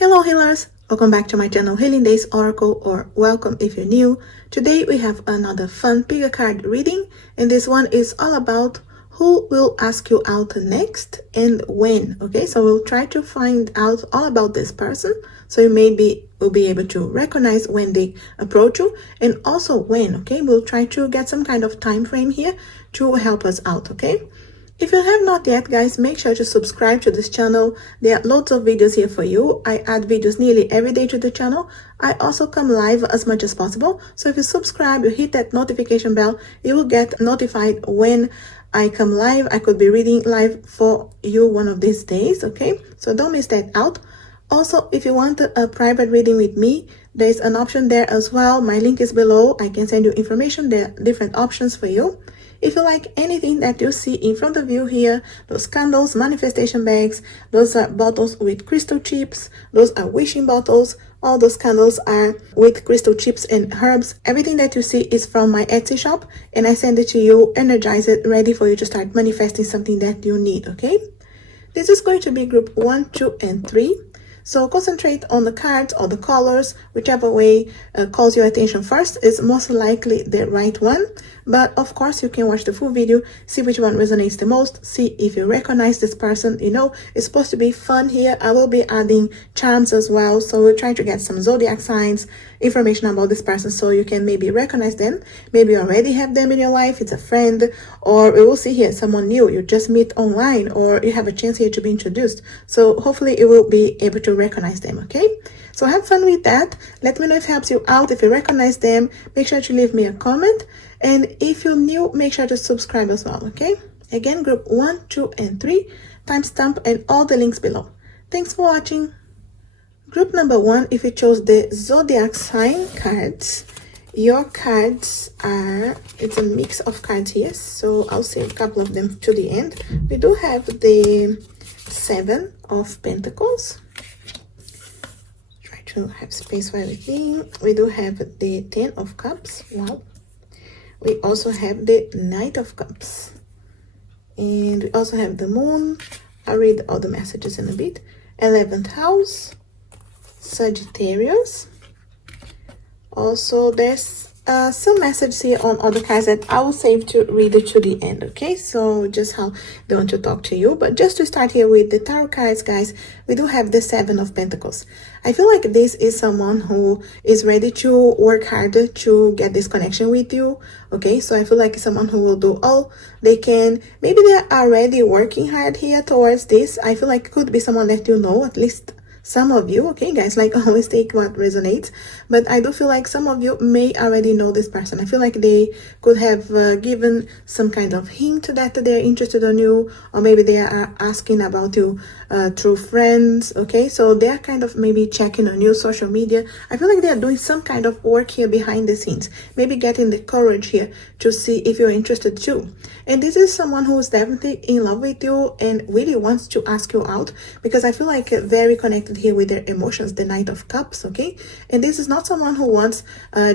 Hello healers, welcome back to my channel Healing Days Oracle, or welcome if you're new. Today we have another fun pick a card reading, and this one is all about who will ask you out next and when. Okay, so we'll try to find out all about this person, so you will be able to recognize when they approach you and also when. Okay, we'll try to get some kind of time frame here to help us out. Okay, if you have not yet, guys, make sure to subscribe to this channel. There are lots of videos here for you. I add videos nearly every day to the channel. I also come live as much as possible. So if you subscribe, you hit that notification bell, you will get notified when I come live. I could be reading live for you one of these days, okay? So don't miss that out. Also, if you want a private reading with me, there's an option there as well. My link is below. I can send you information. There are different options for you. If you like anything that you see in front of you here, those candles, manifestation bags, those are bottles with crystal chips, those are wishing bottles, all those candles are with crystal chips and herbs. Everything that you see is from my Etsy shop, and I send it to you, energize it, ready for you to start manifesting something that you need, okay? This is going to be group 1, 2, and 3. So concentrate on the cards or the colors, whichever way calls your attention first is most likely the right one. But of course, you can watch the full video, see which one resonates the most, see if you recognize this person. You know, it's supposed to be fun here. I will be adding charms as well. So we'll try to get some zodiac signs, information about this person so you can maybe recognize them. Maybe you already have them in your life, it's a friend, or we will see here someone new you just meet online, or you have a chance here to be introduced. So hopefully you will be able to recognize them, okay? So have fun with that. Let me know if it helps you out. If you recognize them, make sure to leave me a comment. And if you're new, make sure to subscribe as well, okay? Again, group 1, 2, and 3, timestamp and all the links below. Thanks for watching. Group number 1, if you chose the Zodiac sign cards, your cards are, it's a mix of cards here, so I'll save a couple of them to the end. We do have the 7 of Pentacles. Try to have space for everything. We do have the 10 of Cups. Wow. We also have the Knight of Cups. And we also have the Moon. I'll read all the messages in a bit. 11th house. Sagittarius. Also, there's some messages here on other cards that I will save to read it to the end, okay? So just how they want to talk to you. But just to start here with the tarot cards, guys, we do have the 7 of Pentacles. I feel like this is someone who is ready to work harder to get this connection with you, okay? So I feel like someone who will do all they can. Maybe they're already working hard here towards this. I feel like it could be someone that you know, at least some of you, okay guys, like always take what resonates, but I do feel like some of you may already know this person. I feel like they could have given some kind of hint that they're interested in you, or maybe they are asking about you through friends, okay? So they're kind of maybe checking on you, social media. I feel like they're doing some kind of work here behind the scenes, maybe getting the courage here to see if you're interested too. And this is someone who is definitely in love with you and really wants to ask you out, because I feel like very connected here with their emotions, the Knight of Cups, okay? And this is not someone who wants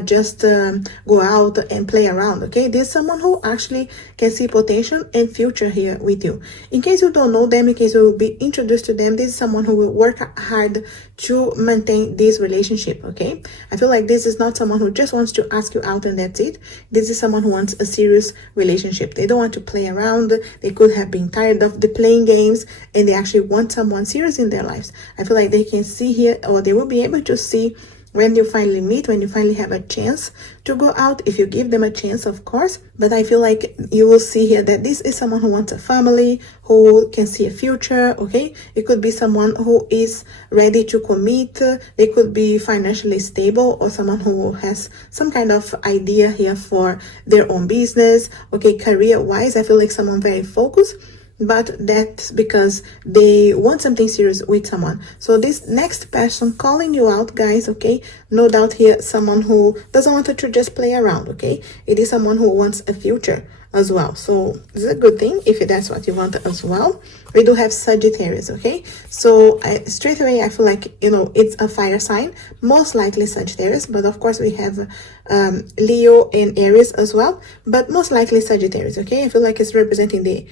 just go out and play around, okay? This is someone who actually can see potential and future here with you. In case you don't know them, in case you will be introduced to them, this is someone who will work hard to maintain this relationship, okay? I feel like this is not someone who just wants to ask you out and that's it. This is someone who wants a serious relationship. They don't want to play around. They could have been tired of the playing games, and they actually want someone serious in their lives. I feel like they can see here, or they will be able to see when you finally meet, when you finally have a chance to go out, if you give them a chance, of course. But I feel like you will see here that this is someone who wants a family, who can see a future, okay? It could be someone who is ready to commit. They could be financially stable, or someone who has some kind of idea here for their own business, okay? Career-wise, I feel like someone very focused, but that's because they want something serious with someone. So this next person calling you out, guys, okay, no doubt here someone who doesn't want to just play around, okay? It is someone who wants a future as well. So it's a good thing if that's what you want as well. We do have Sagittarius, okay? So straight away I feel like, you know, it's a fire sign, most likely Sagittarius, but of course we have Leo and Aries as well, but most likely Sagittarius, okay? I feel like it's representing the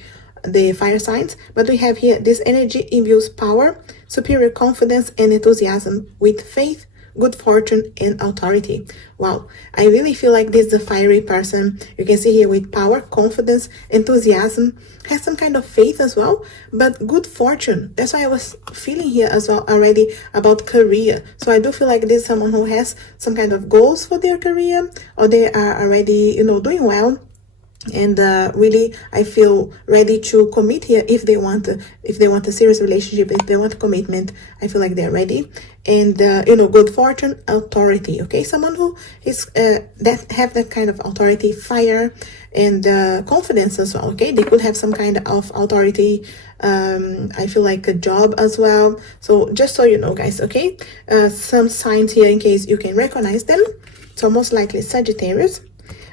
the fire signs, but we have here this energy imbues power, superior confidence, and enthusiasm with faith, good fortune, and authority. Wow, I really feel like this is a fiery person. You can see here with power, confidence, enthusiasm, has some kind of faith as well, but good fortune. That's why I was feeling here as well already about career. So I do feel like this is someone who has some kind of goals for their career, or they are already, doing well. And really, I feel ready to commit here if they want a serious relationship, if they want a commitment. I feel like they're ready. And good fortune, authority. Okay, someone who is that have that kind of authority, fire, and confidence as well. Okay, they could have some kind of authority. I feel like a job as well. So just so you know, guys. Okay, some signs here in case you can recognize them. So most likely Sagittarius.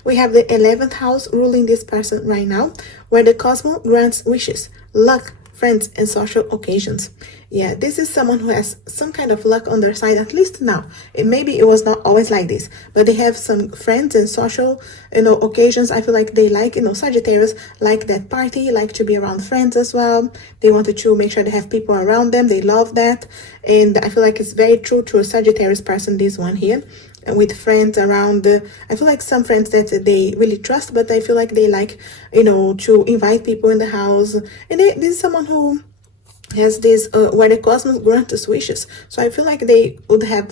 We have the 11th house ruling this person right now, where the cosmos grants wishes, luck, friends, and social occasions. Yeah, this is someone who has some kind of luck on their side, at least now. Maybe it was not always like this, but they have some friends and social, occasions. I feel like they like, Sagittarius like that party, like to be around friends as well. They wanted to make sure they have people around them. They love that. And I feel like it's very true to a Sagittarius person, this one here. With friends around. I feel like some friends that they really trust, but I feel like they like, to invite people in the house. And this is someone who has this, where the cosmos grants us wishes. So I feel like they would have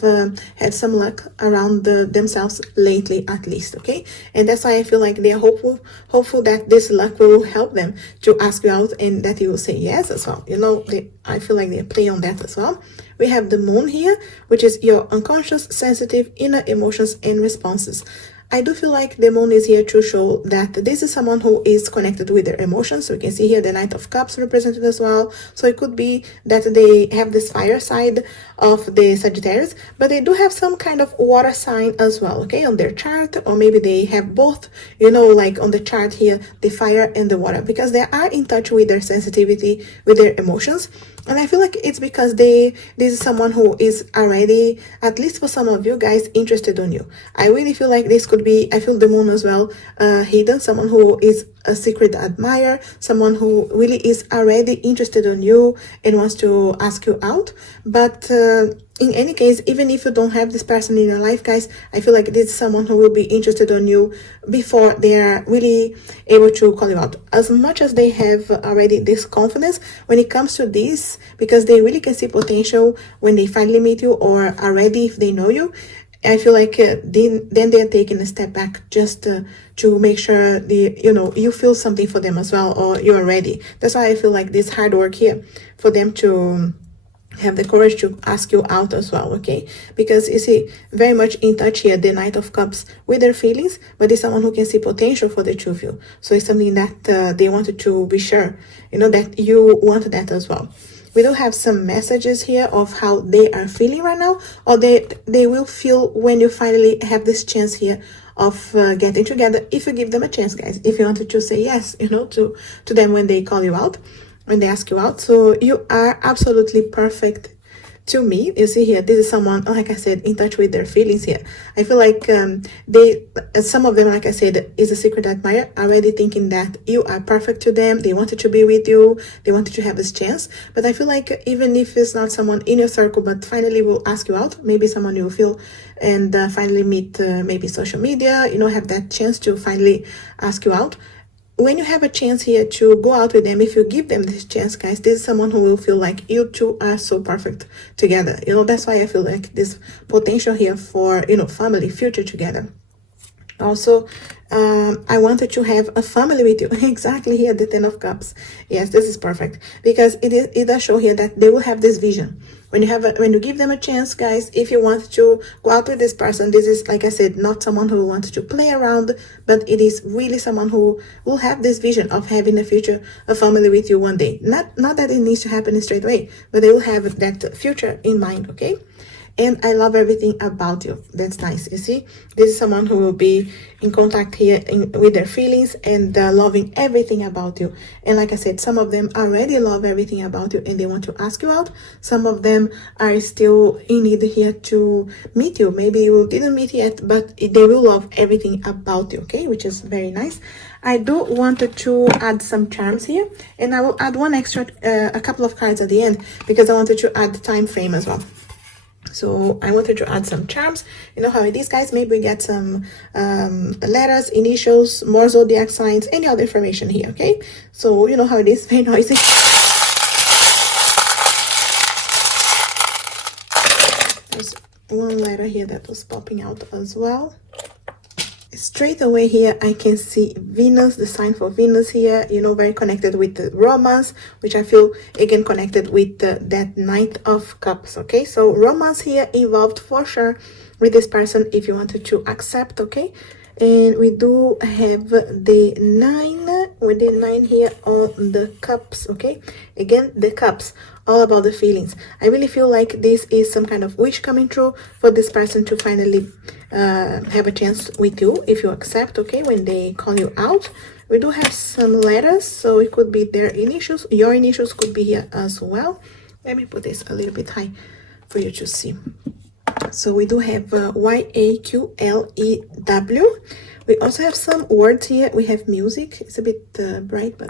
had some luck around themselves lately, at least, okay? And that's why I feel like they are hopeful that this luck will help them to ask you out and that you will say yes as well. I feel like they play on that as well. We have the moon here, which is your unconscious, sensitive, inner emotions and responses. I do feel like the moon is here to show that this is someone who is connected with their emotions. So you can see here the Knight of Cups represented as well. So it could be that they have this fire side of the Sagittarius, but they do have some kind of water sign as well, okay, on their chart, or maybe they have both, like on the chart here, the fire and the water, because they are in touch with their sensitivity, with their emotions. And I feel like it's because this is someone who is already, at least for some of you guys, interested on you. I really feel like this could be, I feel the moon as well, hidden, someone who is a secret admirer, someone who really is already interested on you and wants to ask you out. But in any case, even if you don't have this person in your life, guys, I feel like this is someone who will be interested on you before they are really able to call you out. As much as they have already this confidence when it comes to this, because they really can see potential when they finally meet you, or already if they know you, I feel like then they're taking a step back just to make sure you feel something for them as well, or you're ready. That's why I feel like this hard work here for them to have the courage to ask you out as well, okay? Because you see, very much in touch here, the Knight of Cups with their feelings, but it's someone who can see potential for the two of you. So it's something that they wanted to be sure, that you want that as well. We do have some messages here of how they are feeling right now, or they will feel when you finally have this chance here of getting together, if you give them a chance, guys. If you wanted to say yes, to them when they call you out, when they ask you out. So you are absolutely perfect to me. You see here, this is someone, like I said, in touch with their feelings here. I feel like some of them, like I said, is a secret admirer, already thinking that you are perfect to them. They wanted to be with you. They wanted to have this chance. But I feel like even if it's not someone in your circle, but finally will ask you out, maybe someone you feel and finally meet, maybe social media, have that chance to finally ask you out. When you have a chance here to go out with them, if you give them this chance, guys, this is someone who will feel like you two are so perfect together. That's why I feel like this potential here for, family, future together. Also, I wanted to have a family with you. Exactly here, the 10 of Cups. Yes, this is perfect, because it does show here that they will have this vision. When you give them a chance, guys, if you want to go out with this person, this is, like I said, not someone who wants to play around, but it is really someone who will have this vision of having a future, a family with you one day. Not that it needs to happen straight away, but they will have that future in mind, okay? And I love everything about you. That's nice. You see, this is someone who will be in contact here with their feelings and loving everything about you. And like I said, some of them already love everything about you and they want to ask you out. Some of them are still in need here to meet you. Maybe you didn't meet yet, but they will love everything about you, okay? Which is very nice. I do wanted to add some charms here, and I will add one extra, a couple of cards at the end, because I wanted to add the time frame as well. So I wanted to add some charms. You know how it is, guys. Maybe we get some letters, initials, more zodiac signs, any other information here, okay? So you know how it is, very noisy. There's one letter here that was popping out as well. Straight away here I can see Venus, the sign for Venus here, you know, very connected with the romance, which I feel again connected with that Knight of Cups. Okay, so romance here involved for sure with this person if you wanted to accept. Okay, and we do have the 9 with the 9 here on the cups. Okay, again the cups, all about the feelings. I really feel like this is some kind of wish coming true for this person to finally have a chance with you if you accept. Okay, when they call you out, we do have some letters, so it could be their initials, your initials could be here as well. Let me put this a little bit high for you to see. So we do have YAQLEW. We also have some words here. We have music. It's a bit bright, but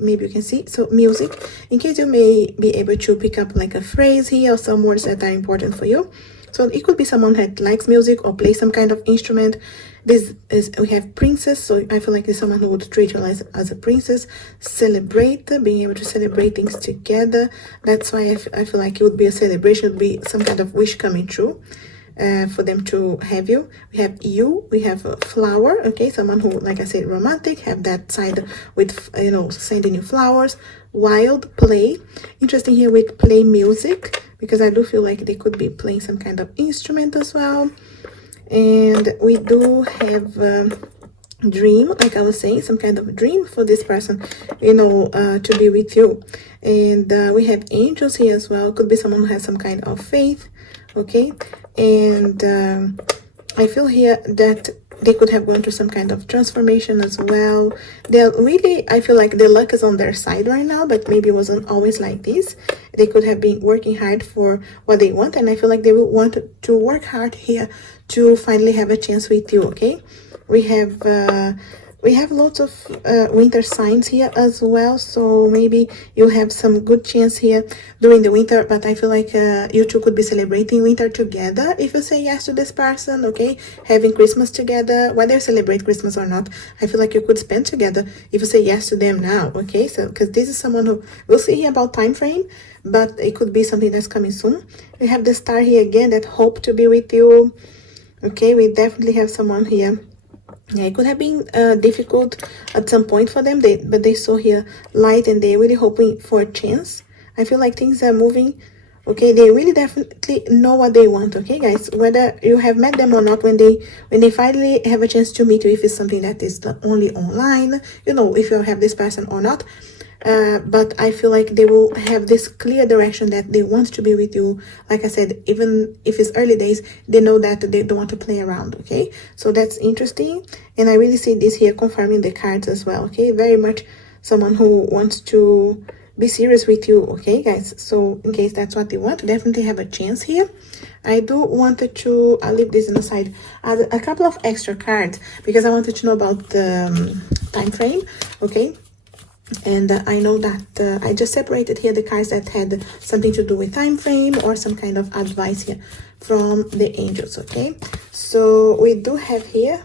maybe you can see. So music, in case you may be able to pick up like a phrase here or some words that are important for you. So it could be someone that likes music or plays some kind of instrument. This is, we have princess, so I feel like it's someone who would treat you as a princess. Celebrate, being able to celebrate things together. That's why I feel like it would be a celebration, it would be some kind of wish coming true for them to have you. We have you, we have a flower, okay, someone who, like I said, romantic, have that side with, you know, sending you flowers. Wild, play, interesting here with play music, because I do feel like they could be playing some kind of instrument as well. And we do have dream, like I was saying, some kind of dream for this person, you know, to be with you. And we have angels here as well. Could be someone who has some kind of faith, okay? And I feel here that they could have gone through some kind of transformation as well. They're really, I feel like the luck is on their side right now, but maybe it wasn't always like this. They could have been working hard for what they want, and I feel like they will want to work hard here to finally have a chance with you, okay? We have lots of winter signs here as well, so maybe you have some good chance here during the winter, but I feel like you two could be celebrating winter together if you say yes to this person, okay? Having Christmas together, whether you celebrate Christmas or not, I feel like you could spend together if you say yes to them now, okay? So because this is someone who, we'll see here about time frame, but it could be something that's coming soon. We have the star here again, that hope to be with you, okay? We definitely have someone here. Yeah, it could have been difficult at some point for them, but they saw here light and they're really hoping for a chance. I feel like things are moving, okay? They really definitely know what they want, okay, guys? Whether you have met them or not, when they finally have a chance to meet you, if it's something that is only online, you know, if you have this person or not. But I feel like they will have this clear direction that they want to be with you. Like I said, even if it's early days, they know that they don't want to play around, okay? So that's interesting, and I really see this here confirming the cards as well, okay? Very much someone who wants to be serious with you, okay, guys? So in case that's what they want, definitely have a chance here. I do wanted to, I'll leave this on the side, add a couple of extra cards because I wanted to know about the time frame, okay? And I know that I just separated here the cards that had something to do with time frame or some kind of advice here from the angels, okay? So we do have here,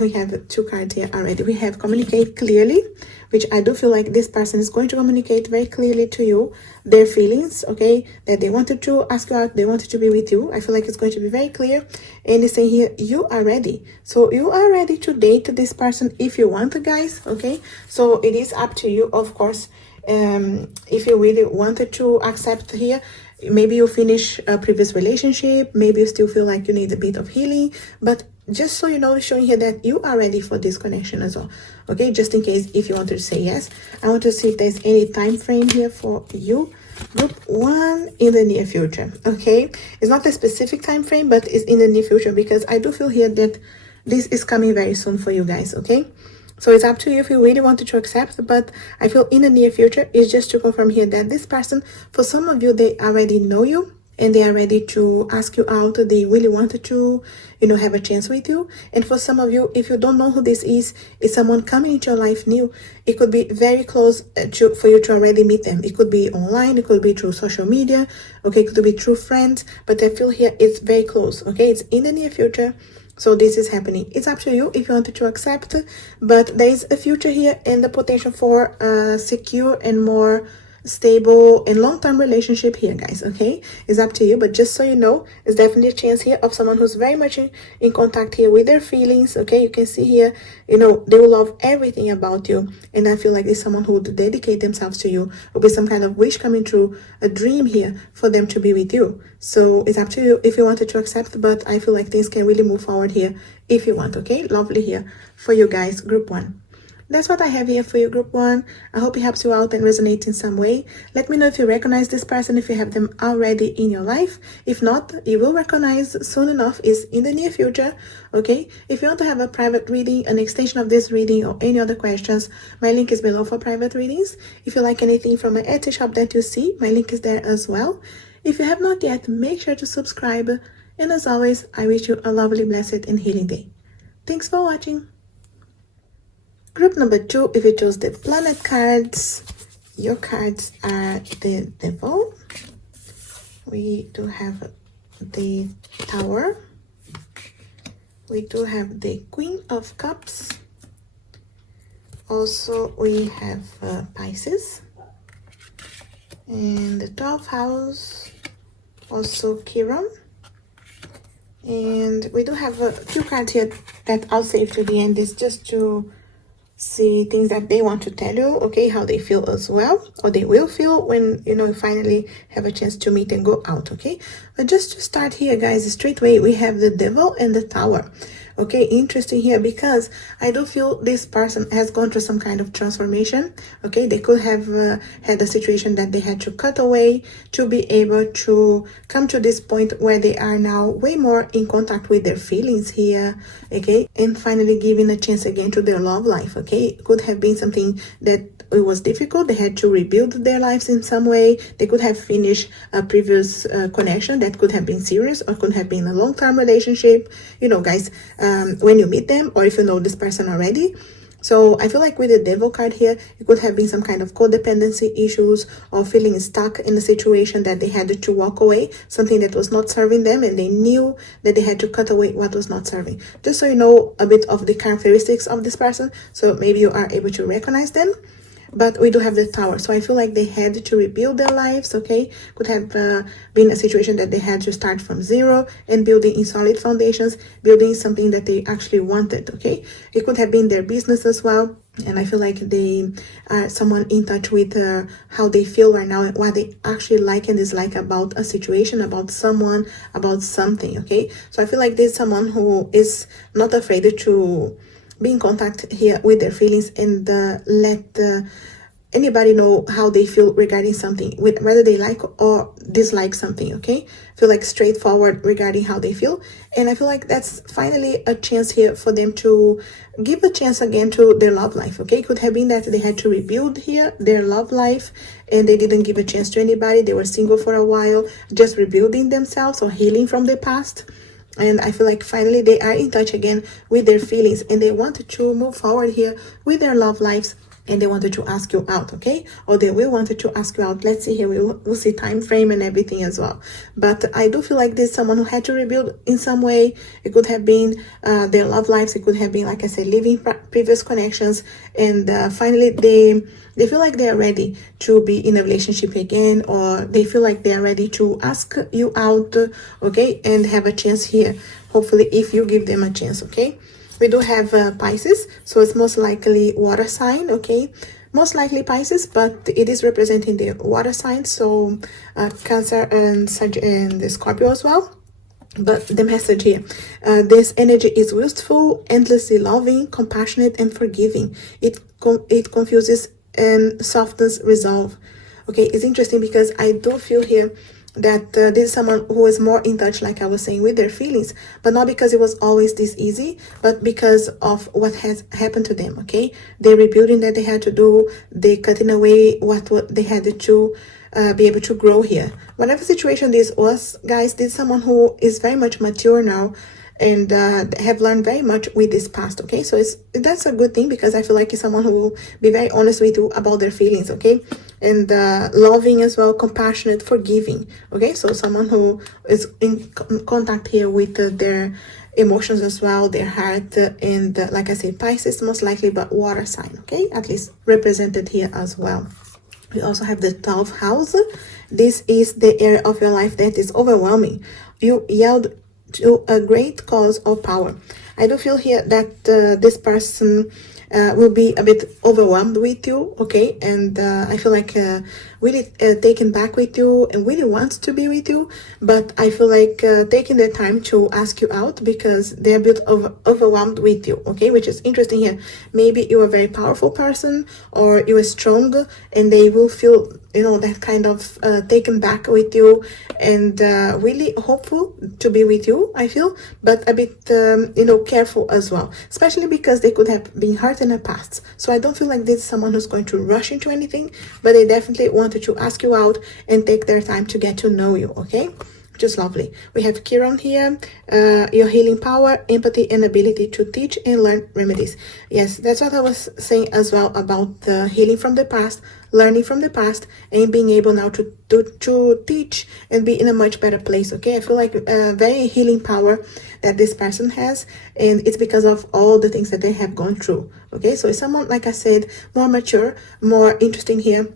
we have two cards here already. We have communicate clearly, which I do feel like this person is going to communicate very clearly to you their feelings, okay? That they wanted to ask you out, they wanted to be with you. I feel like it's going to be very clear. And they say here, you are ready. So you are ready to date this person if you want to, guys, okay? So it is up to you, of course. If you really wanted to accept here, maybe you finish a previous relationship, maybe you still feel like you need a bit of healing, but just so you know, showing here that you are ready for this connection as well, okay? Just in case if you wanted to say yes. I want to see if there's any time frame here for you. Group 1 in the near future, okay? It's not a specific time frame, but it's in the near future because I do feel here that this is coming very soon for you guys, okay? So it's up to you if you really wanted to accept, but I feel in the near future is just to confirm here that this person, for some of you, they already know you. and they are ready to ask you out. They really wanted to, have a chance with you. And for some of you, if you don't know who this is someone coming into your life new. It could be very close for you to already meet them. It could be online, it could be through social media, okay, it could be through friends, but I feel here it's very close, okay, it's in the near future. So this is happening. It's up to you if you wanted to accept, but there is a future here and the potential for a secure and more stable and long-term relationship here, guys, okay? It's up to you, but just so you know, there's definitely a chance here of someone who's very much in contact here with their feelings, okay? You can see here, they will love everything about you, and I feel like it's someone who would dedicate themselves to you. Will be some kind of wish coming true, a dream here for them to be with you. So it's up to you if you wanted to accept, but I feel like things can really move forward here if you want, okay? Lovely here for you guys, group 1. That's what I have here for you, group 1. I hope it helps you out and resonates in some way. Let me know if you recognize this person, if you have them already in your life. If not, you will recognize soon enough, is in the near future, okay? If you want to have a private reading, an extension of this reading, or any other questions, my link is below for private readings. If you like anything from my Etsy shop that you see, my link is there as well. If you have not yet, make sure to subscribe. And as always, I wish you a lovely, blessed, and healing day. Thanks for watching. Group number 2, if you chose the planet cards, your cards are the Devil. We do have the Tower. We do have the Queen of Cups. Also, we have Pisces. And the 12th house, also Chiron. And we do have a few cards here that I'll save to the end. It's just to see things that they want to tell you, okay, how they feel as well, or they will feel when you finally have a chance to meet and go out, okay? But just to start here, guys, straight away we have the Devil and the Tower. Okay, interesting here because I do feel this person has gone through some kind of transformation. Okay, they could have had a situation that they had to cut away to be able to come to this point where they are now way more in contact with their feelings here. Okay, and finally giving a chance again to their love life. Okay, it could have been something that it was difficult. They had to rebuild their lives in some way. They could have finished a previous connection that could have been serious or could have been a long-term relationship. Guys, when you meet them, or if you know this person already. So I feel like with the Devil card here, it could have been some kind of codependency issues or feeling stuck in a situation that they had to walk away, something that was not serving them, and they knew that they had to cut away what was not serving. Just so you know a bit of the characteristics of this person, so maybe you are able to recognize them. But we do have the Tower, so I feel like they had to rebuild their lives, okay? Could have been a situation that they had to start from zero and building in solid foundations, building something that they actually wanted, okay? It could have been their business as well, and I feel like they are someone in touch with how they feel right now and what they actually like and dislike about a situation, about someone, about something, okay? So I feel like there's someone who is not afraid to be in contact here with their feelings and let anybody know how they feel regarding something, whether they like or dislike something, okay? Feel like straightforward regarding how they feel. And I feel like that's finally a chance here for them to give a chance again to their love life, okay? It could have been that they had to rebuild here their love life and they didn't give a chance to anybody. They were single for a while, just rebuilding themselves or healing from the past. And I feel like finally they are in touch again with their feelings and they wanted to move forward here with their love lives, and they wanted to ask you out, okay? Or they will wanted to ask you out. Let's see here, we'll see time frame and everything as well. But I do feel like there's someone who had to rebuild in some way. It could have been their love lives. It could have been, like I said, leaving previous connections. And finally they feel like they are ready to be in a relationship again, or they feel like they are ready to ask you out, okay? And have a chance here, hopefully, if you give them a chance, okay? We do have Pisces, so it's most likely water sign, okay? Most likely Pisces, but it is representing the water sign, so Cancer and the Scorpio as well. But the message here, this energy is wistful, endlessly loving, compassionate, and forgiving. It confuses and softens resolve. Okay, it's interesting because I do feel here that this is someone who is more in touch, like I was saying, with their feelings, but not because it was always this easy, but because of what has happened to them, okay? The rebuilding that they had to do, they cutting away what they had to be able to grow here. Whatever situation this was, guys, this is someone who is very much mature now, and have learned very much with this past, okay? So that's a good thing, because I feel like it's someone who will be very honest with you about their feelings, okay? And loving as well, compassionate, forgiving, okay? So someone who is in contact here with their emotions as well, their heart, and like I said, Pisces most likely, but water sign, okay? At least represented here as well. We also have the 12th house. This is the area of your life that is overwhelming. You yelled to a great cause of power. I do feel here that this person will be a bit overwhelmed with you, okay? And I feel like really taken back with you and really wants to be with you, but I feel like taking the time to ask you out because they're a bit overwhelmed with you, okay? Which is interesting here. Maybe you're a very powerful person, or you're strong, and they will feel, you know, that kind of taken back with you, and really hopeful to be with you, I feel, but a bit, you know, careful as well, especially because they could have been hurt in the past. So I don't feel like this is someone who's going to rush into anything, but they definitely wanted to ask you out and take their time to get to know you, okay? Just lovely. We have Chiron here, your healing power, empathy, and ability to teach and learn remedies. Yes, that's what I was saying as well about the healing from the past, learning from the past, and being able now to teach and be in a much better place, okay? I feel like a very healing power that this person has, and it's because of all the things that they have gone through, okay? So it's someone, like I said, more mature, more interesting here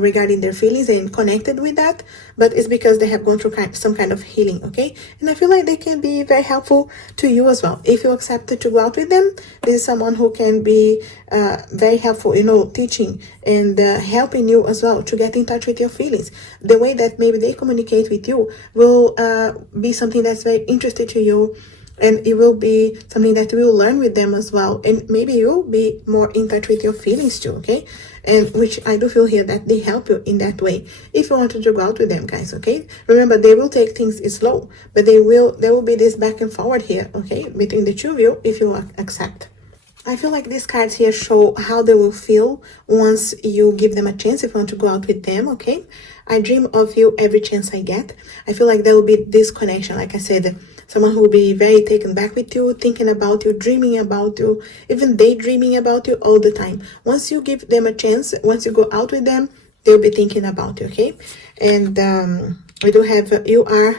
regarding their feelings and connected with that, but it's because they have gone through some kind of healing, okay? And I feel like they can be very helpful to you as well. If you accept to go out with them, this is someone who can be very helpful, you know, teaching and helping you as well to get in touch with your feelings. The way that maybe they communicate with you will be something that's very interesting to you, and it will be something that you will learn with them as well, and maybe you'll be more in touch with your feelings too, okay? And which I do feel here that they help you in that way if you wanted to go out with them, guys, okay? Remember, they will take things slow, but there will be this back and forward here, okay, between the two of you if you accept. I feel like these cards here show how they will feel once you give them a chance, if you want to go out with them, okay? I dream of you every chance I get. I feel like there will be this connection, like I said, someone who will be very taken back with you, thinking about you, dreaming about you, even daydreaming about you all the time. Once you give them a chance, once you go out with them, they'll be thinking about you, okay? And we do have, you are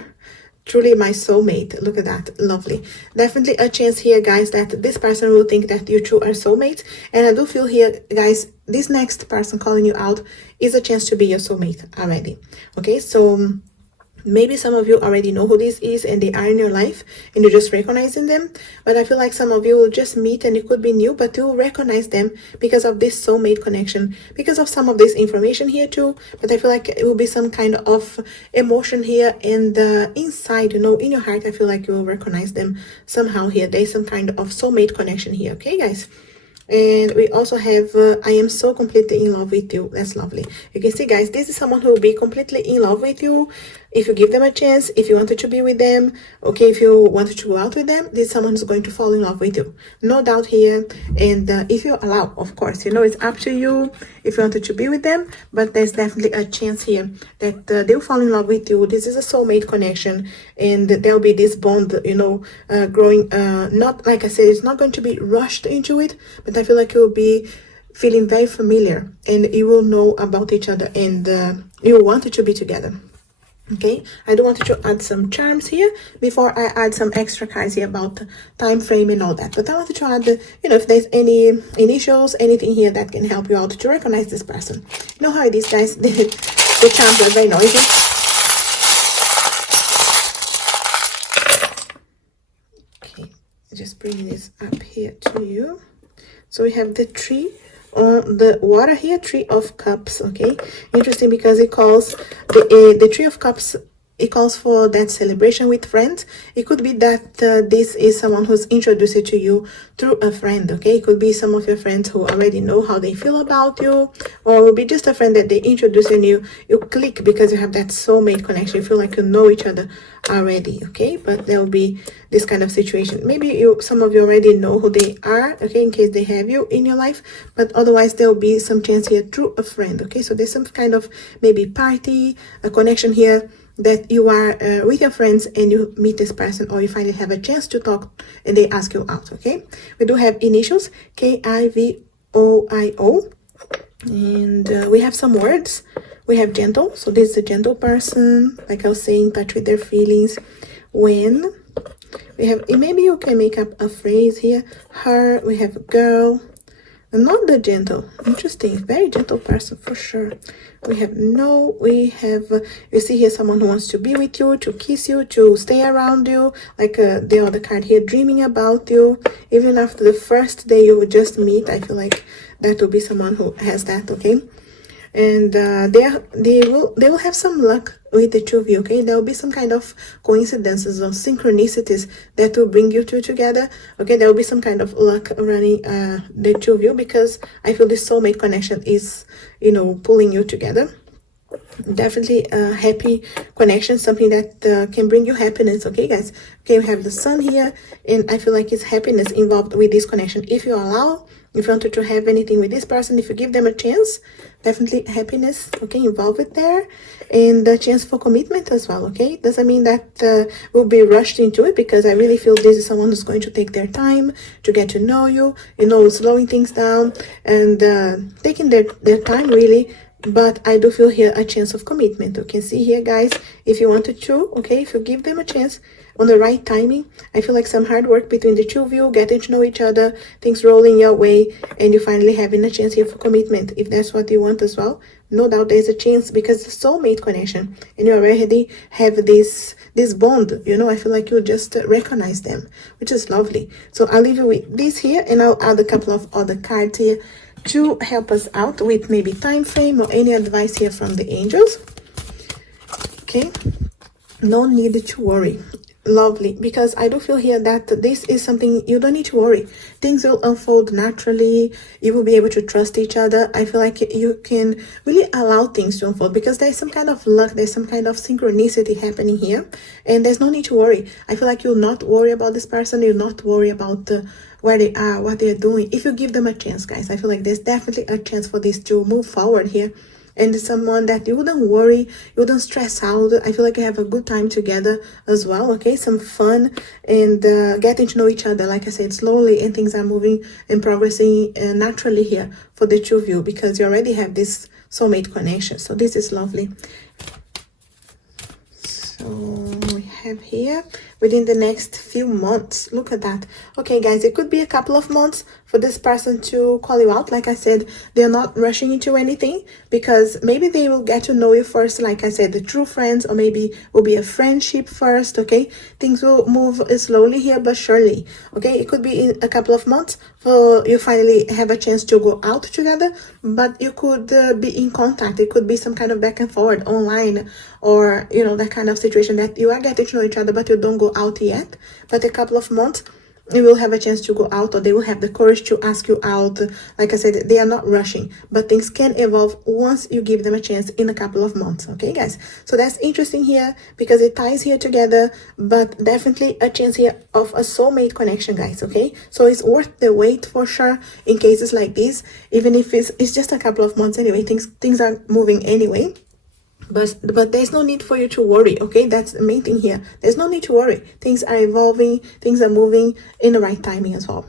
truly my soulmate. Look at that. Lovely. Definitely a chance here, guys, that this person will think that you two are soulmates. And I do feel here, guys, this next person calling you out is a chance to be your soulmate already. Okay, so maybe some of you already know who this is and they are in your life and you're just recognizing them. But I feel like some of you will just meet and it could be new, but you'll recognize them because of this soulmate connection, because of some of this information here too. But I feel like it will be some kind of emotion here, and inside, you know, in your heart, I feel like you will recognize them somehow here. There's some kind of soulmate connection here, okay, guys? And we also have I am so completely in love with you. That's lovely. You can see, guys, this is someone who will be completely in love with you if you give them a chance, if you wanted to be with them, okay? If you wanted to go out with them, this is someone who's going to fall in love with you, no doubt here. And if you allow, of course, you know, it's up to you if you wanted to be with them, but there's definitely a chance here that they'll fall in love with you. This is a soulmate connection, and there'll be this bond, you know, growing. Not, like I said, it's not going to be rushed into it, but I feel like you'll be feeling very familiar, and you will know about each other, and you wanted to be together. Okay, I do want to add some charms here before I add some extra cards here about time frame and all that. But I wanted to add, you know, if there's any initials, anything here that can help you out to recognize this person. You know how it is, guys, the charms are very noisy. Okay, just bringing this up here to you. So we have the tree on the water here, Tree of Cups, okay? Interesting because it calls the Tree of Cups it calls for that celebration with friends. It could be that this is someone who's introduced to you through a friend, okay? It could be some of your friends who already know how they feel about you, or it will be just a friend that they introduce in you. You click because you have that soulmate connection. You feel like you know each other already, okay? But there will be this kind of situation. Maybe some of you already know who they are, okay, in case they have you in your life, but otherwise there will be some chance here through a friend, okay? So there's some kind of maybe party, a connection here, that you are with your friends and you meet this person, or you finally have a chance to talk and they ask you out, okay? We do have initials, K-I-V-O-I-O, and we have some words. We have gentle, so this is a gentle person, like I was saying, in touch with their feelings. When we have, maybe you can make up a phrase here. Her, we have girl, not the gentle. Interesting, very gentle person for sure. We have no, we have, you see here someone who wants to be with you, to kiss you, to stay around you, like the other card here, dreaming about you. Even after the first day you would just meet, I feel like that will be someone who has that, okay? And they will have some luck with the two of you, okay? There will be some kind of coincidences or synchronicities that will bring you two together, okay? There will be some kind of luck running the two of you, because I feel this soulmate connection is, you know, pulling you together. Definitely a happy connection, something that can bring you happiness, okay, guys? Okay, we have the sun here, and I feel like it's happiness involved with this connection. If you allow, if you wanted to have anything with this person, if you give them a chance, definitely happiness, okay, involved with there, and the chance for commitment as well, okay? Doesn't mean that we'll be rushed into it, because I really feel this is someone who's going to take their time to get to know you, you know, slowing things down and taking their time really. But I do feel here a chance of commitment. You can see here, guys, if you wanted to, okay, if you give them a chance on the right timing, I feel like some hard work between the two of you, getting to know each other, things rolling your way, and you finally having a chance here for commitment. If that's what you want as well, no doubt there's a chance, because the soulmate connection, and you already have this bond, you know. I feel like you just recognize them, which is lovely. So I'll leave you with this here, and I'll add a couple of other cards here to help us out with maybe time frame or any advice here from the angels. Okay, no need to worry. Lovely, because I do feel here that this is something you don't need to worry. Things will unfold naturally. You will be able to trust each other. I feel like you can really allow things to unfold, because there's some kind of luck, there's some kind of synchronicity happening here, and there's no need to worry. I feel like you'll not worry about this person. You'll not worry about where they are, what they're doing. If you give them a chance, guys, I feel like there's definitely a chance for this to move forward here. And someone that you wouldn't worry, you wouldn't stress out. I feel like you have a good time together as well, okay? Some fun and getting to know each other, like I said, slowly, and things are moving and progressing naturally here for the two of you, because you already have this soulmate connection. So this is lovely. So we have here within the next few months. Look at that. Okay, guys, it could be a couple of months for this person to call you out. Like I said, they're not rushing into anything, because maybe they will get to know you first, like I said, the true friends, or maybe will be a friendship first, okay? Things will move slowly here, but surely, okay? It could be in a couple of months for you finally have a chance to go out together, but you could be in contact. It could be some kind of back and forward online, or, you know, that kind of situation that you are getting to know each other, but you don't go out yet. But a couple of months, you will have a chance to go out, or they will have the courage to ask you out. Like I said, they are not rushing, but things can evolve once you give them a chance in a couple of months, okay, guys? So that's interesting here, because it ties here together, but definitely a chance here of a soulmate connection, guys, okay? So it's worth the wait for sure in cases like this, even if it's just a couple of months anyway. Things are moving anyway. But there's no need for you to worry, okay? That's the main thing here. There's no need to worry. Things are evolving, things are moving in the right timing as well.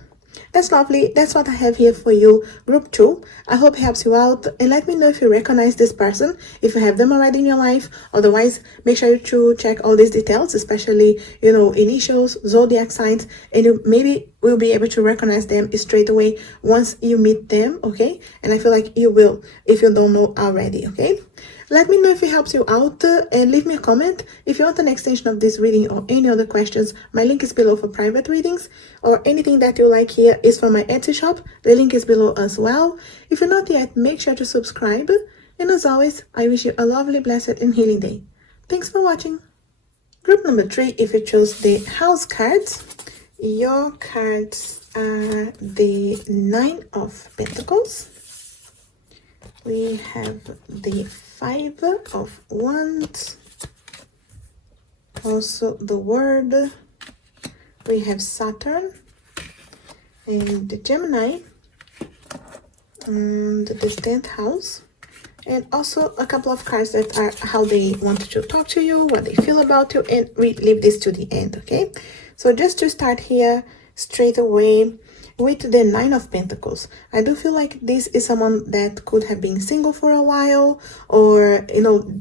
That's lovely. That's what I have here for you, group 2. I hope it helps you out, and let me know if you recognize this person, if you have them already in your life. Otherwise, make sure to check all these details, especially, you know, initials, zodiac signs, and you maybe will be able to recognize them straight away once you meet them, okay? And I feel like you will if you don't know already, okay? Let me know if it helps you out, and leave me a comment. If you want an extension of this reading or any other questions, my link is below for private readings, or anything that you like here is from my Etsy shop. The link is below as well. If you're not yet, make sure to subscribe. And as always, I wish you a lovely, blessed, and healing day. Thanks for watching. Group number 3, if you chose the house cards, your cards are the 9 of Pentacles. We have the 5 of Wands, also the World. We have Saturn and the Gemini and the 10th house, and also a couple of cards that are how they want to talk to you, what they feel about you, and we leave this to the end. Okay, so just to start here straight away with the 9 of Pentacles, I do feel like this is someone that could have been single for a while, or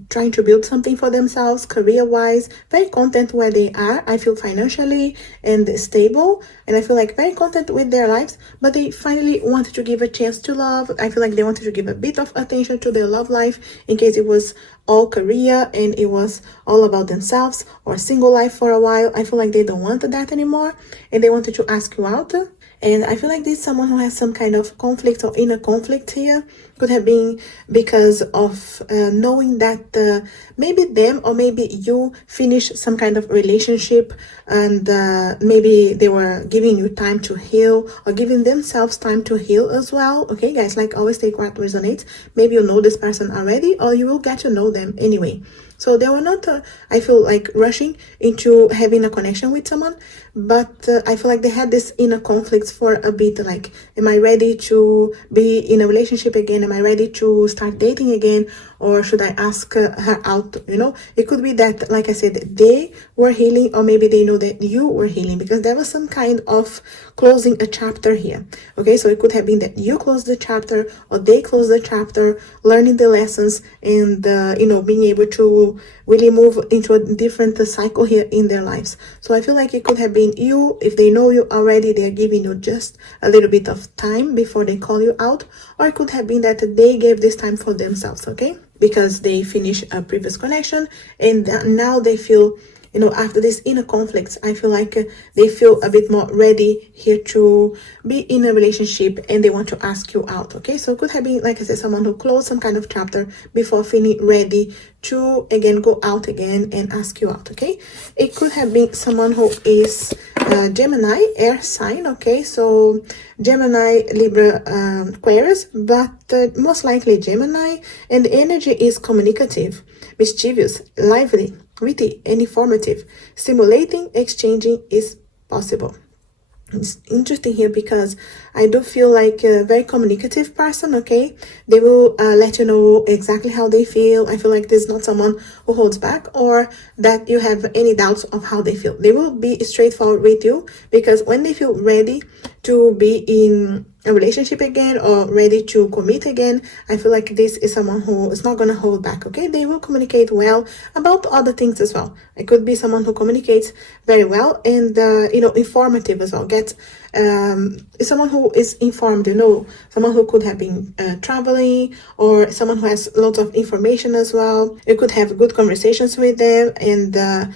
trying to build something for themselves career-wise, very content where they are. I feel financially and stable, and I feel like very content with their lives, but they finally wanted to give a chance to love. I feel like they wanted to give a bit of attention to their love life, in case it was all career and it was all about themselves, or single life for a while. I feel like they don't want that anymore, and they wanted to ask you out. And I feel like this is someone who has some kind of conflict or inner conflict here. Could have been because of knowing that maybe them or maybe you finished some kind of relationship, and maybe they were giving you time to heal, or giving themselves time to heal as well. Okay, guys, like always take what resonates. Maybe you know this person already, or you will get to know them anyway. So they were not, I feel like, rushing into having a connection with someone, but I feel like they had this inner conflicts for a bit, like, am I ready to be in a relationship again? Am I ready to start dating again? Or should I ask her out? It could be that, like I said, they were healing, or maybe they know that you were healing, because there was some kind of closing a chapter here. Okay, so it could have been that you closed the chapter, or they closed the chapter, learning the lessons, and being able to really move into a different cycle here in their lives. So I feel like it could have been you. If they know you already, they're giving you just a little bit of time before they call you out, or it could have been that they gave this time for themselves. Okay, because they finished a previous connection, and now they feel, after this inner conflicts, I feel like they feel a bit more ready here to be in a relationship, and they want to ask you out. Okay, so it could have been, like I said, someone who closed some kind of chapter before feeling ready to again go out again and ask you out. Okay, it could have been someone who is Gemini, air sign. Okay, so Gemini, Libra, Aquarius, but most likely Gemini, and the energy is communicative, mischievous, lively, witty, and informative. Stimulating, exchanging is possible. It's interesting here because I do feel like a very communicative person. Okay, they will let you know exactly how they feel. I feel like there's not someone who holds back, or that you have any doubts of how they feel. They will be straightforward with you, because when they feel ready to be in a relationship again, or ready to commit again, I feel like this is someone who is not going to hold back. Okay, they will communicate well about other things as well. It could be someone who communicates very well, and informative as well. Get someone who is informed, someone who could have been traveling, or someone who has lots of information as well. You could have good conversations with them, and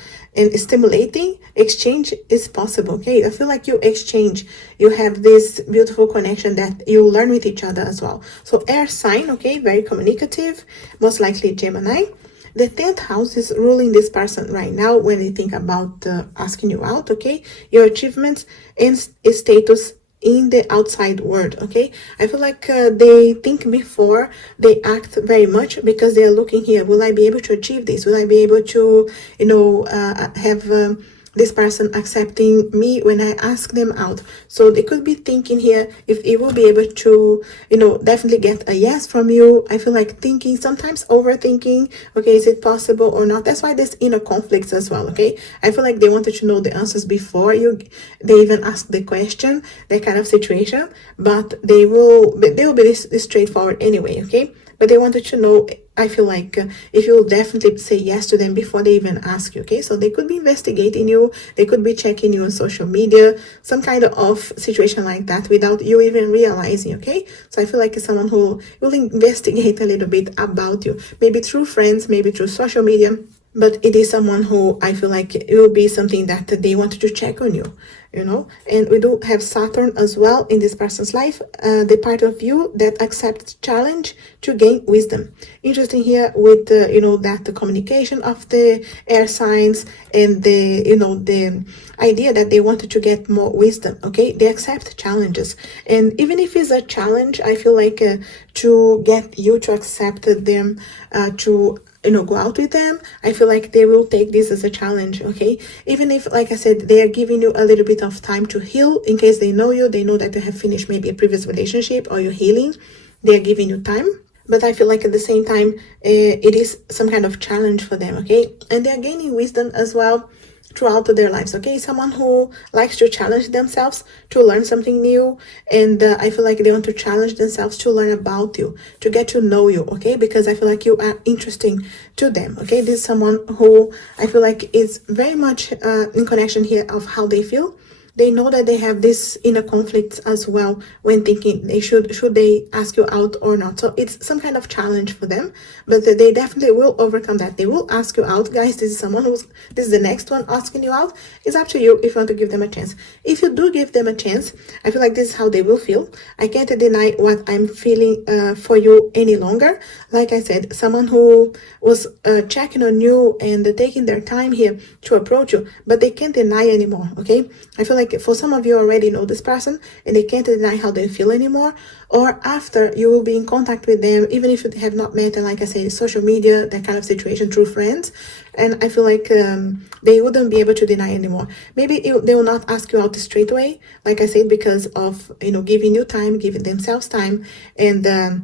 stimulating exchange is possible. Okay, I feel like you exchange, you have this beautiful connection that you learn with each other as well. So air sign, okay, very communicative, most likely Gemini. The 10th house is ruling this person right now when they think about asking you out. Okay, your achievements and status in the outside world. Okay, I feel like they think before they act very much, because they are looking here, will I be able to achieve this? Will I be able to have this person accepting me when I ask them out? So they could be thinking here if it will be able to definitely get a yes from you. I feel like thinking, sometimes overthinking, okay, is it possible or not? That's why there's inner conflicts as well. Okay, I feel like they wanted to know the answers before they even ask the question, that kind of situation, but they will be this straightforward anyway. Okay, but they wanted to know, I feel like, if you'll definitely say yes to them before they even ask you. Okay, so they could be investigating you, they could be checking you on social media, some kind of situation like that, without you even realizing. Okay, so I feel like it's someone who will investigate a little bit about you, maybe through friends, maybe through social media, but it is someone who I feel like it will be something that they wanted to check on you. you know. And we do have Saturn as well in this person's life, the part of you that accepts challenge to gain wisdom. Interesting here with that the communication of the air signs and the idea that they wanted to get more wisdom. Okay, they accept challenges, and even if it's a challenge, I feel like to get you to accept them, to go out with them, I feel like they will take this as a challenge. Okay, even if, like I said, they are giving you a little bit of time to heal. In case they know you, they know that you have finished maybe a previous relationship or you're healing, they are giving you time. But I feel like at the same time, it is some kind of challenge for them. Okay, and they're gaining wisdom as well throughout their lives. Okay, someone who likes to challenge themselves to learn something new, and I feel like they want to challenge themselves to learn about you, to get to know you. Okay, because I feel like you are interesting to them. Okay, this is someone who I feel like is very much in connection here of how they feel. They know that they have this inner conflicts as well when thinking they should they ask you out or not. So it's some kind of challenge for them, but they definitely will overcome that. They will ask you out, guys. This is the next one asking you out. It's up to you if you want to give them a chance. If you do give them a chance, I feel like this is how they will feel. I can't deny what I'm feeling for you any longer. Like I said, someone who was checking on you and taking their time here to approach you, but they can't deny anymore. Okay, I feel like for some of you already know this person and they can't deny how they feel anymore, or after you will be in contact with them, even if you have not met, and like I say, social media, that kind of situation, through friends, and I feel like they wouldn't be able to deny anymore. Maybe they will not ask you out straight away, like I said, because of giving you time, giving themselves time, and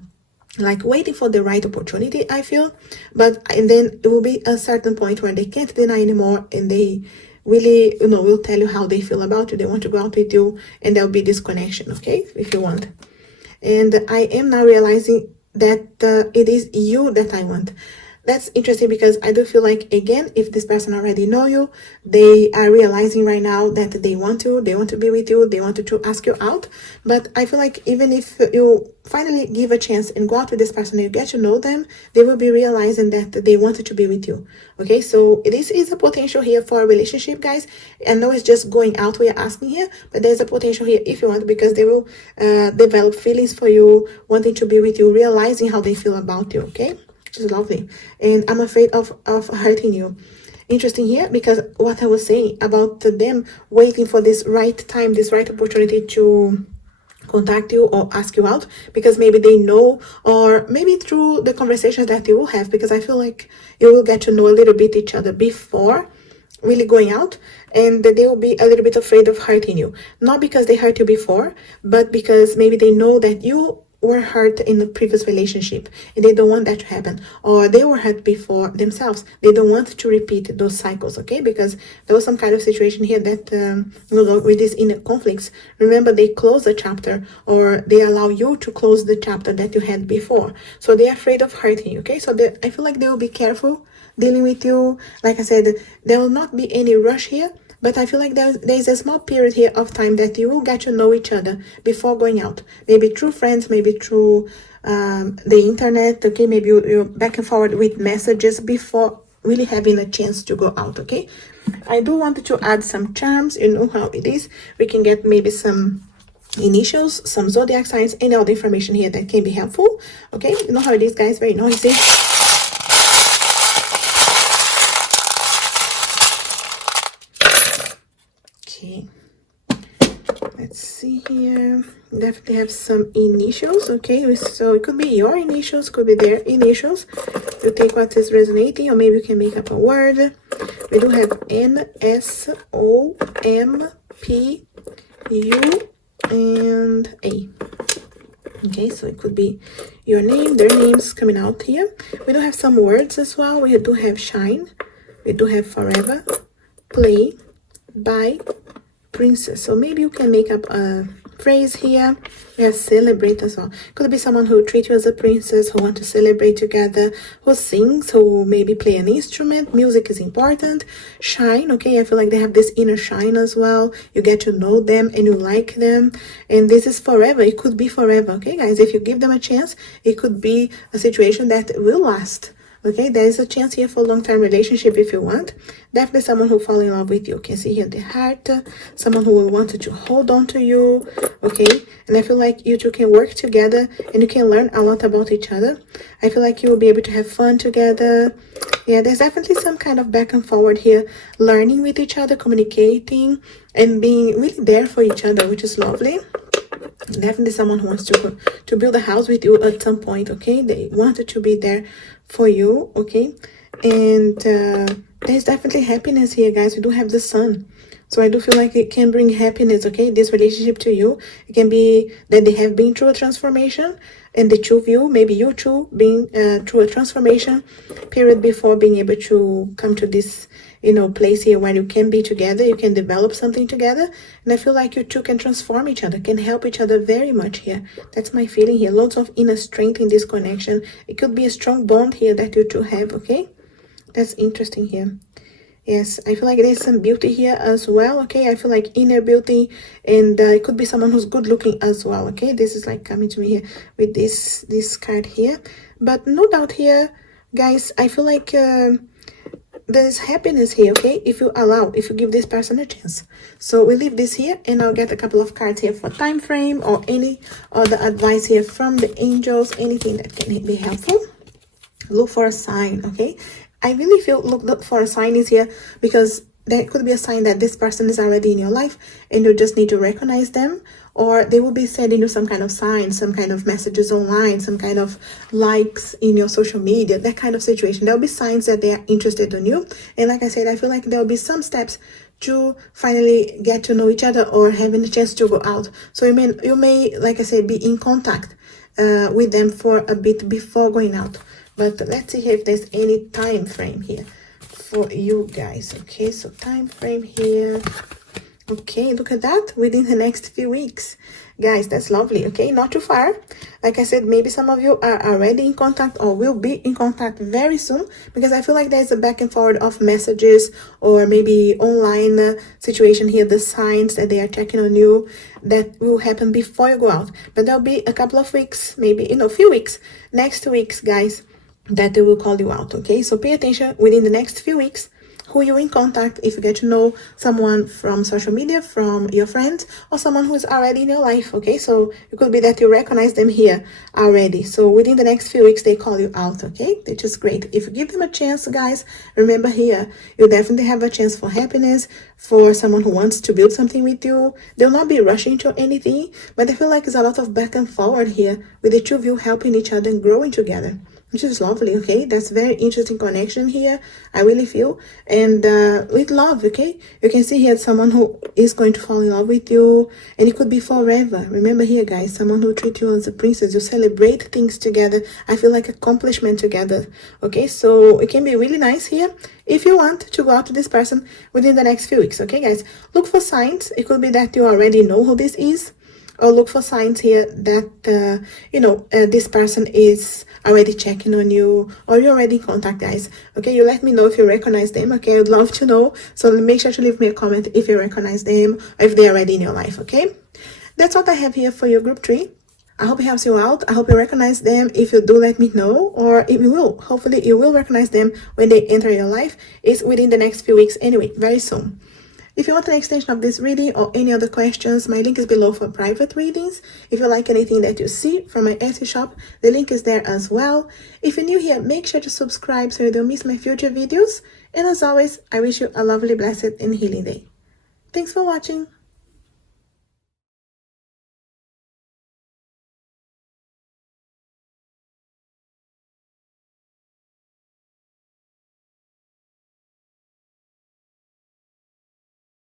like waiting for the right opportunity, I feel. And then it will be a certain point where they can't deny anymore, and they really, will tell you how they feel about you. They want to go out with you, and there'll be this connection, okay, if you want. And I am now realizing that it is you that I want. That's interesting because I do feel like, again, if this person already know you, they are realizing right now that they want to be with you, they wanted to ask you out. But I feel like even if you finally give a chance and go out with this person and you get to know them, they will be realizing that they wanted to be with you. Okay, so this is a potential here for a relationship, guys. I know it's just going out, we are asking here, but there's a potential here if you want, because they will develop feelings for you, wanting to be with you, realizing how they feel about you. Okay, which is lovely. And I'm afraid of hurting you. Interesting here, because what I was saying about them waiting for this right time, this right opportunity to contact you or ask you out, because maybe they know, or maybe through the conversations that you will have, because I feel like you will get to know a little bit each other before really going out, and they will be a little bit afraid of hurting you, not because they hurt you before, but because maybe they know that you were hurt in the previous relationship and they don't want that to happen, or they were hurt before themselves. They don't want to repeat those cycles. Okay, because there was some kind of situation here that with these inner conflicts, remember, they close the chapter, or they allow you to close the chapter that you had before, so they're afraid of hurting you. Okay, so I feel like they will be careful dealing with you. Like I said, there will not be any rush here, but I feel like there's a small period here of time that you will get to know each other before going out. Maybe through friends, maybe through the internet. Okay, maybe you're back and forward with messages before really having a chance to go out. Okay, I do want to add some charms. You know how it is. We can get maybe some initials, some zodiac signs, and all the information here that can be helpful. Okay, you know how it is, guys. Very noisy. Okay, let's see here. Definitely have some initials. Okay, so it could be your initials, could be their initials. You take what is resonating, or maybe you can make up a word. We do have N, S, O, M, P, U, and A. Okay, so it could be your name, their names coming out here. We do have some words as well. We do have shine, we do have forever, play, buy, princess. So maybe you can make up a phrase here. We have celebrate as well. Could be someone who treats you as a princess, who want to celebrate together, who sings, who maybe play an instrument. Music is important. Shine, okay, I feel like they have this inner shine as well. You get to know them and you like them, and this is forever. It could be forever. Okay, guys, if you give them a chance, it could be a situation that will last. Okay, there is a chance here for long-term relationship if you want. Definitely someone who fall in love with you. You can see here the heart, someone who will want to hold on to you. Okay, and I feel like you two can work together and you can learn a lot about each other. I feel like you will be able to have fun together. Yeah, there's definitely some kind of back and forward here, learning with each other, communicating, and being really there for each other, which is lovely. Definitely someone who wants to build a house with you at some point. Okay, they wanted to be there for you. Okay, and there's definitely happiness here, guys. We do have the sun, so I do feel like it can bring happiness. Okay, this relationship to you, it can be that they have been through a transformation, and the two of you, maybe you two, being through a transformation period before being able to come to this, you know, place here where you can be together, you can develop something together. And I feel like you two can transform each other, can help each other very much here. That's my feeling here. Lots of inner strength in this connection. It could be a strong bond here that you two have. Okay, that's interesting here. Yes, I feel like there's some beauty here as well. Okay, I feel like inner beauty, and it could be someone who's good looking as well. Okay, this is like coming to me here with this card here. But no doubt here, guys, I feel like there's happiness here. Okay, if you allow, if you give this person a chance. So we leave this here, and I'll get a couple of cards here for time frame or any other advice here from the angels, anything that can be helpful. Look for a sign. Okay, I really feel look for a sign is here, because there could be a sign that this person is already in your life and you just need to recognize them, or they will be sending you some kind of sign, some kind of messages online, some kind of likes in your social media, that kind of situation. There'll be signs that they are interested in you. And like I said, I feel like there'll be some steps to finally get to know each other or having a chance to go out. So you may, like I said, be in contact with them for a bit before going out. But let's see here if there's any time frame here for you guys. Okay, so time frame here. Okay, look at that, within the next few weeks. Guys, that's lovely. Okay, not too far. Like I said, maybe some of you are already in contact or will be in contact very soon, because I feel like there's a back and forward of messages or maybe online situation here, the signs that they are checking on you that will happen before you go out. But there'll be a couple of weeks, maybe, a few weeks, next 2 weeks, guys, that they will call you out. Okay, so pay attention within the next few weeks who you're in contact, if you get to know someone from social media, from your friends, or someone who's already in your life. Okay, so it could be that you recognize them here already, so within the next few weeks they call you out. Okay, which is great. If you give them a chance, guys, remember here, you definitely have a chance for happiness, for someone who wants to build something with you. They'll not be rushing to anything, but I feel like there's a lot of back and forward here with the two of you helping each other and growing together, which is lovely. Okay, that's very interesting connection here, I really feel. And with love, okay, you can see here someone who is going to fall in love with you, and it could be forever. Remember here, guys, someone who treats you as a princess. You celebrate things together. I feel like accomplishment together. Okay, so it can be really nice here if you want to go out to this person within the next few weeks. Okay, guys, look for signs. It could be that you already know who this is, or look for signs here that this person is already checking on you, or you're already in contact, guys. Okay, you let me know if you recognize them. Okay, I'd love to know, so make sure to leave me a comment if you recognize them or if they're already in your life. Okay, that's what I have here for your group 3. I hope it helps you out. I hope you recognize them. If you do, let me know, or if you will, hopefully you will recognize them when they enter your life. It's within the next few weeks anyway, very soon. If you want an extension of this reading or any other questions, my link is below for private readings. If you like anything that you see from my Etsy shop, the link is there as well. If you're new here, make sure to subscribe so you don't miss my future videos. And as always, I wish you a lovely, blessed, and healing day. Thanks for watching.